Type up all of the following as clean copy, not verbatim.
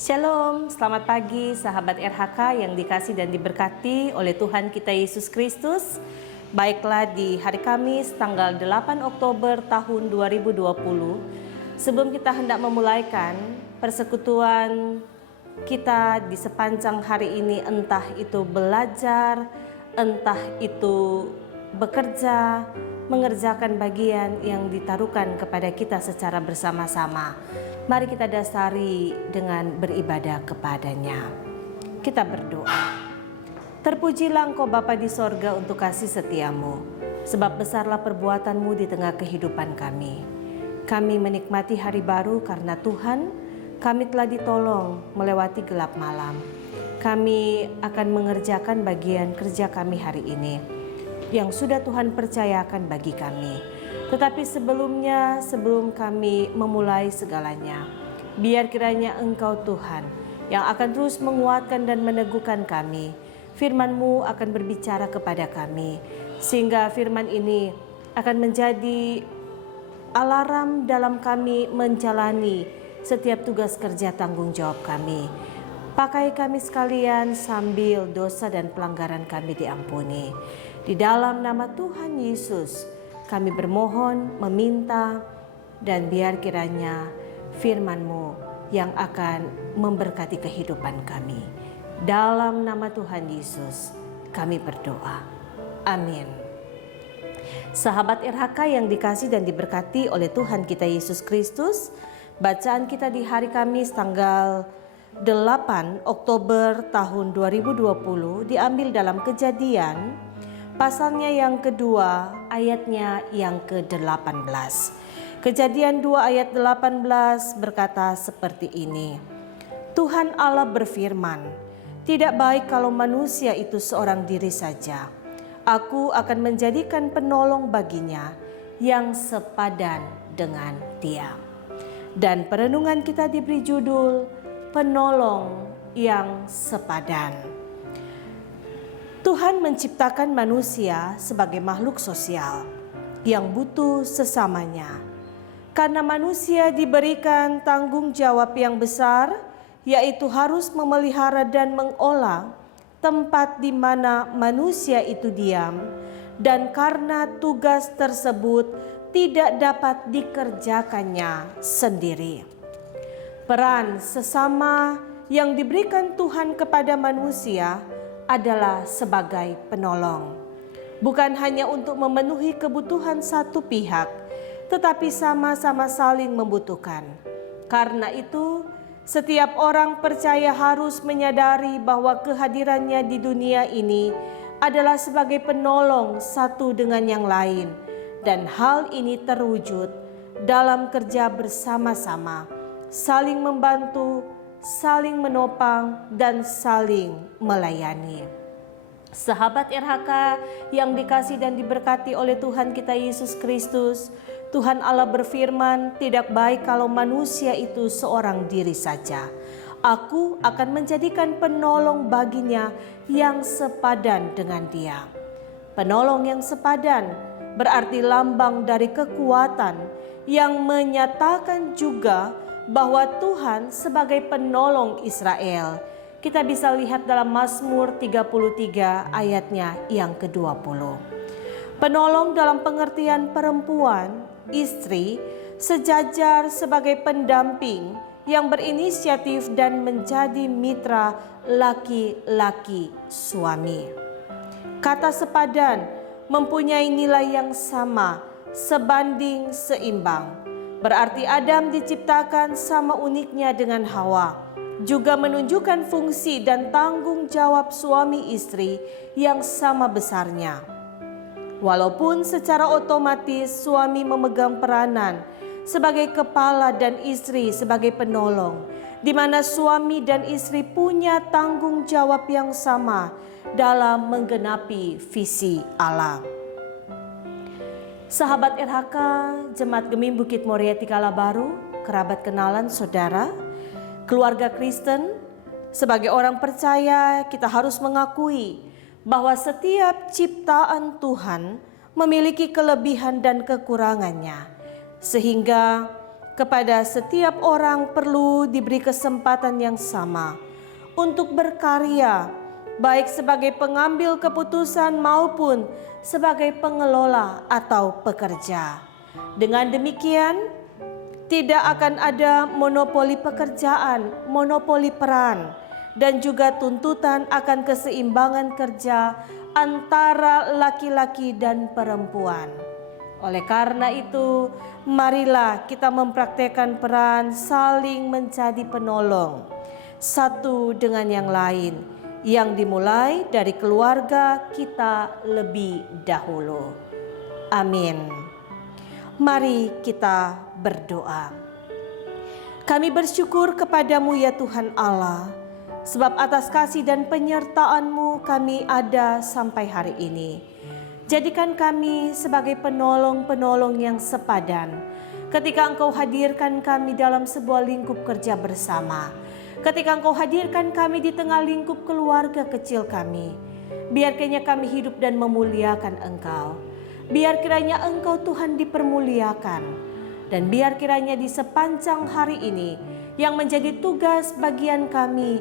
Shalom, selamat pagi sahabat RHK yang dikasih dan diberkati oleh Tuhan kita Yesus Kristus. Baiklah, di hari Kamis tanggal 8 Oktober tahun 2020, sebelum kita hendak memulaikan persekutuan kita di sepanjang hari ini, entah itu belajar, entah itu bekerja, mengerjakan bagian yang ditaruhkan kepada kita secara bersama-sama. Mari kita dasari dengan beribadah kepadanya. Kita berdoa. Terpujilah Engkau Bapa di sorga untuk kasih setiamu, sebab besarlah perbuatanmu di tengah kehidupan kami. Kami menikmati hari baru karena Tuhan, kami telah ditolong melewati gelap malam. Kami akan mengerjakan bagian kerja kami hari ini, yang sudah Tuhan percayakan bagi kami. Tetapi sebelumnya, sebelum kami memulai segalanya, biar kiranya Engkau Tuhan yang akan terus menguatkan dan meneguhkan kami. Firman-Mu akan berbicara kepada kami, sehingga firman ini akan menjadi alarm dalam kami menjalani setiap tugas kerja tanggung jawab kami. Pakai kami sekalian sambil dosa dan pelanggaran kami diampuni. Di dalam nama Tuhan Yesus, kami bermohon, meminta, dan biar kiranya firman-Mu yang akan memberkati kehidupan kami. Dalam nama Tuhan Yesus, kami berdoa. Amin. Sahabat RHK yang dikasih dan diberkati oleh Tuhan kita Yesus Kristus, bacaan kita di hari Kamis tanggal 8 Oktober tahun 2020 diambil dalam Kejadian pasalnya yang kedua, ayatnya yang ke-18. Kejadian 2 ayat 18 berkata seperti ini. Tuhan Allah berfirman, tidak baik kalau manusia itu seorang diri saja. Aku akan menjadikan penolong baginya yang sepadan dengan dia. Dan perenungan kita diberi judul, penolong yang sepadan. Tuhan menciptakan manusia sebagai makhluk sosial yang butuh sesamanya. Karena manusia diberikan tanggung jawab yang besar, yaitu harus memelihara dan mengolah tempat di mana manusia itu diam, dan karena tugas tersebut tidak dapat dikerjakannya sendiri. Peran sesama yang diberikan Tuhan kepada manusia adalah sebagai penolong, bukan hanya untuk memenuhi kebutuhan satu pihak, tetapi sama-sama saling membutuhkan. Karena itu, setiap orang percaya harus menyadari bahwa kehadirannya di dunia ini adalah sebagai penolong satu dengan yang lain, dan hal ini terwujud dalam kerja bersama-sama, saling membantu, saling menopang, dan saling melayani. Sahabat RHK yang dikasih dan diberkati oleh Tuhan kita Yesus Kristus, Tuhan Allah berfirman, tidak baik kalau manusia itu seorang diri saja. Aku akan menjadikan penolong baginya yang sepadan dengan dia. Penolong yang sepadan berarti lambang dari kekuatan yang menyatakan juga bahwa Tuhan sebagai penolong Israel. Kita bisa lihat dalam Mazmur 33 ayatnya yang ke-20. Penolong dalam pengertian perempuan, istri, sejajar sebagai pendamping yang berinisiatif dan menjadi mitra laki-laki suami. Kata sepadan mempunyai nilai yang sama, sebanding seimbang. Berarti Adam diciptakan sama uniknya dengan Hawa, juga menunjukkan fungsi dan tanggung jawab suami istri yang sama besarnya. Walaupun secara otomatis suami memegang peranan sebagai kepala dan istri sebagai penolong, di mana suami dan istri punya tanggung jawab yang sama dalam menggenapi visi Allah. Sahabat RHK, Jemaat Gemim Bukit Moria Tikala Baru, kerabat kenalan saudara, keluarga Kristen, sebagai orang percaya kita harus mengakui bahwa setiap ciptaan Tuhan memiliki kelebihan dan kekurangannya, sehingga kepada setiap orang perlu diberi kesempatan yang sama untuk berkarya, baik sebagai pengambil keputusan maupun sebagai pengelola atau pekerja. Dengan demikian, tidak akan ada monopoli pekerjaan, monopoli peran, dan juga tuntutan akan keseimbangan kerja antara laki-laki dan perempuan. Oleh karena itu, marilah kita mempraktekkan peran saling menjadi penolong satu dengan yang lain, yang dimulai dari keluarga kita lebih dahulu. Amin. Mari kita berdoa. Kami bersyukur kepadamu ya Tuhan Allah, sebab atas kasih dan penyertaan-Mu kami ada sampai hari ini. Jadikan kami sebagai penolong-penolong yang sepadan ketika Engkau hadirkan kami dalam sebuah lingkup kerja bersama. Ketika Engkau hadirkan kami di tengah lingkup keluarga kecil kami. Biar kiranya kami hidup dan memuliakan Engkau. Biar kiranya Engkau Tuhan dipermuliakan. Dan biar kiranya di sepanjang hari ini yang menjadi tugas bagian kami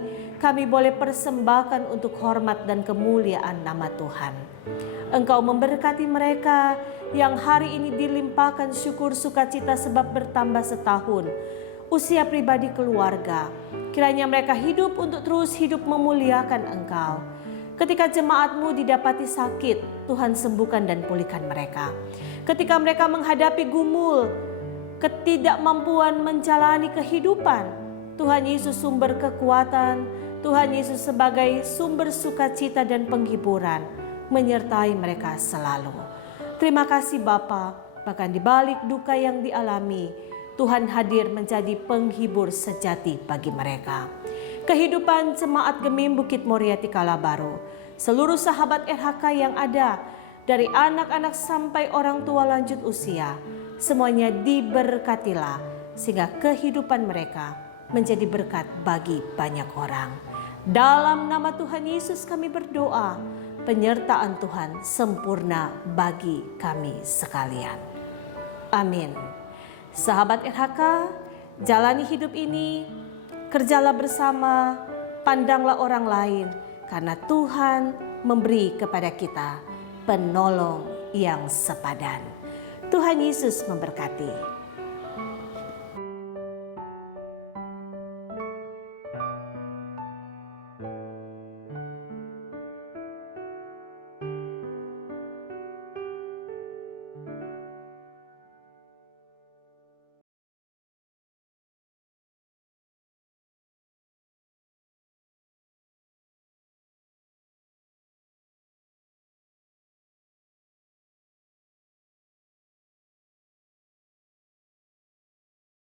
boleh persembahkan untuk hormat dan kemuliaan nama Tuhan. Engkau memberkati mereka yang hari ini dilimpahkan syukur sukacita sebab bertambah setahun usia pribadi keluarga. Kiranya mereka hidup untuk terus hidup memuliakan Engkau. Ketika jemaat-Mu didapati sakit, Tuhan sembuhkan dan pulihkan mereka. Ketika mereka menghadapi gumul, ketidakmampuan menjalani kehidupan, Tuhan Yesus sumber kekuatan, Tuhan Yesus sebagai sumber sukacita dan penghiburan, menyertai mereka selalu. Terima kasih Bapa, bahkan di balik duka yang dialami, Tuhan hadir menjadi penghibur sejati bagi mereka. Kehidupan jemaat Gemim Bukit Moriati Kalabaru, seluruh sahabat RHK yang ada, dari anak-anak sampai orang tua lanjut usia, semuanya diberkatilah sehingga kehidupan mereka menjadi berkat bagi banyak orang. Dalam nama Tuhan Yesus kami berdoa, penyertaan Tuhan sempurna bagi kami sekalian. Amin. Sahabat RHK, jalani hidup ini, kerjalah bersama, pandanglah orang lain, karena Tuhan memberi kepada kita penolong yang sepadan. Tuhan Yesus memberkati.